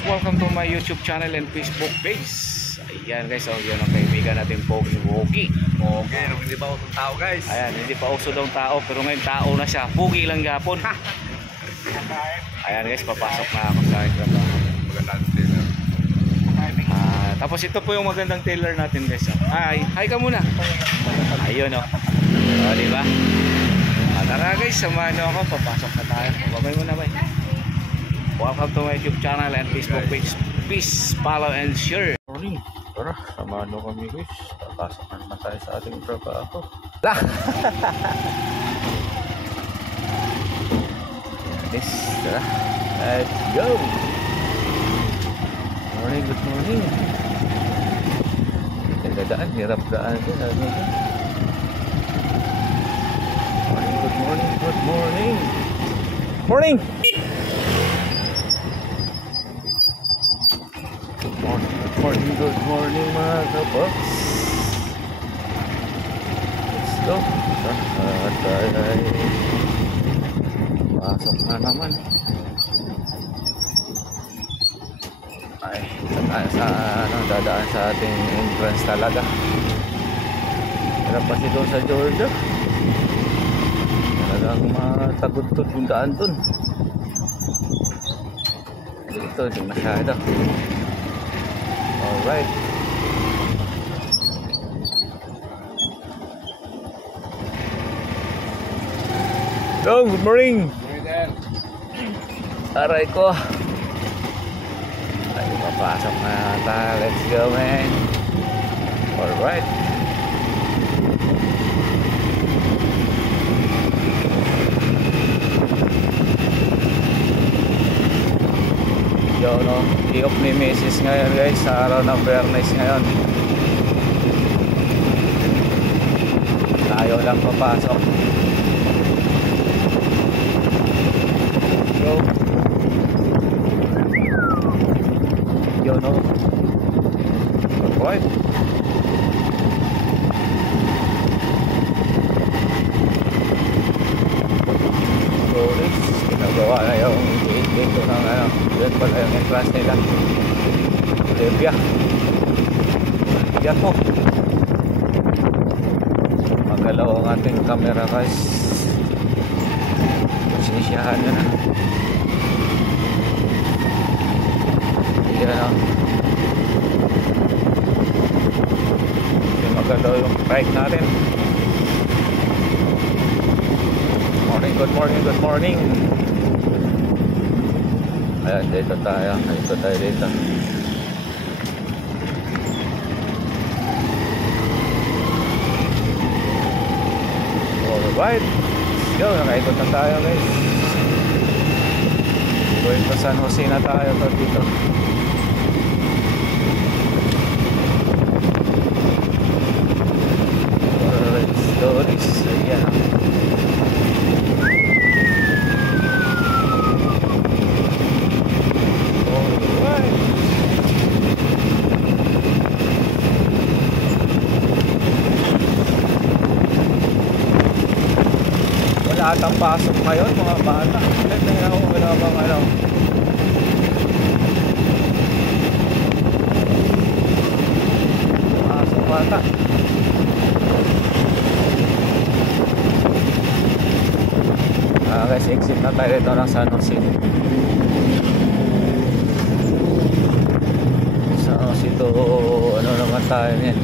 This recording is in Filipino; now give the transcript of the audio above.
Welcome to my YouTube channel and Facebook page. Ayan guys, oh, yun ang kaibigan natin, Pogi Wogi. Okay, hindi pa usong tao guys. Ayan, hindi pa uso daw tao, pero ngayon tao na siya. Pogi lang gapon. Ayan guys, papasok na ako sa trabaho. Magandang tailor. Tapos ito po yung magandang tailor natin guys. Hi ka muna. Ayun oh. Diba? Tara guys, samahan nyo ako. Papasok na tayo. Babay muna bay. Welcome to my YouTube channel and Facebook page. Please follow and share. Morning. Tara, samahan nyo kami guys. Papasok na naman tayo sa ating trabaho. Lah! Yes, tara. Let's go! Morning, good morning. Dadaan, hirap daan din. Morning, good morning, good morning. Morning! Good morning, good morning, good morning mga kabox. Let's go. Pasok na naman. Ay, tayo sa dadaan sa ating entrance talaga. Hirap pa doon sa Georgia. Talagang matagod-tod yung daan dun. Dito, hindi masyado. Alright. Hello, good morning. Aray ko. Ay, papasok na tayo. Let's go, man. Alright. Yo, no, i-off ni Mrs. ngayon guys sa araw ng fairness ngayon. Tayo lang papasok. Yo. Yo, no. Alright. So this, ginagawa na yung dito ng yan pala yung entrance nila. Olivia. Olivia po. Magalaw ang ating camera guys. Pasensyahan na na. Yan o. Magalaw yung right natin. Morning, good morning, good morning. Ayan, dito tayo. Dito tayo dito. Alright. Let's go. Nakaikot na tayo guys. Going to San Jose na tayo dito. Alright. Stories. Ayan. Wala atang pasok ngayon mga bata. Wala bang ano. Pasok bata. Guys, exit na tayo dito ng San Jose. San Jose to ano naman tayo yan.